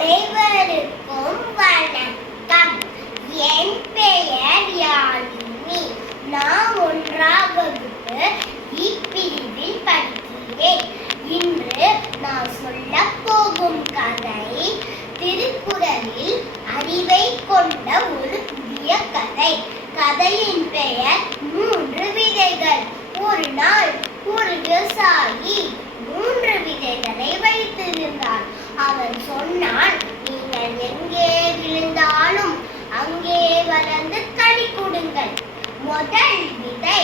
அனைவருக்கும் வணக்கம். என் பெயர் யாழினி. நான் 1ஆம் வகுப்பு பிரிவில் படிக்கிறேன். இன்று நான் சொல்ல போகும் கதை திருக்குறளில் அறிவை கொண்ட ஒரு புதிய கதை. கதையின் பெயர் 3 விதைகள். ஒரு நாள் ஒரு விவசாயி 3 விதைகளை வைத்திருந்தார். அவன் சொன்னான், நீங்கள் எங்கே விழுந்தாலும் அங்கே வளர்ந்து கனி கொடுங்கள். முதல் விதை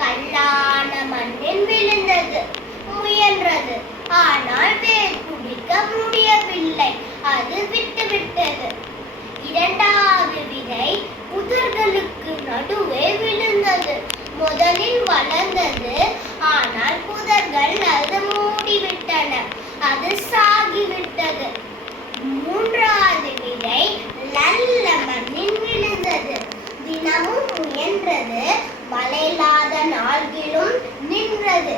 கல்லான மண்ணில் விழுந்தது. முயன்றது, ஆனால் வேர் பிடிக்க முடியவில்லை. அது விட்டுவிட்டது. இரண்டாவது விதை புதர்களுக்கு நடுவே விழுந்தது. முதலில் வளர்ந்தது, ஆனால் புதர்கள் அது மூடிவிட்டன. அது சாகிவிட்டது. மூன்றாவது விதை நல்ல மண்ணில் விழுந்தது. தினமும் முயன்றது, மழையில்லாத நாள்களும் நின்றது.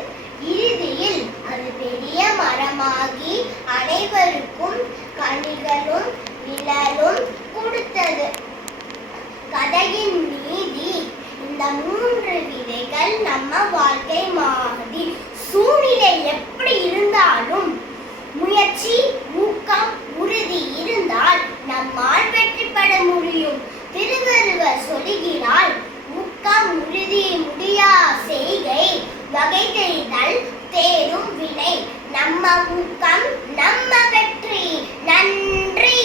இறுதியில் அது பெரிய மரமாகி அனைவருக்கும் கனிகளும் நிழலும் கொடுத்தது. கதையின் நீதி, இந்த 3 விதைகள் நம்ம வாழ்க்கை மாதிரி. சூழ்நிலை எப்படி இருந்தாலும் முயற்சி, ஊக்கம், உறுதி இருந்தால் நம்மால் வெற்றி பெற முடியும். திருவள்ளுவர் சொல்கிறார், ஊக்கம் உறுதி முடியா செய்கை, வகை தெரிதல் தேரும் வினை. நம்ம ஊக்கம் நம்ம வெற்றி. நன்றி.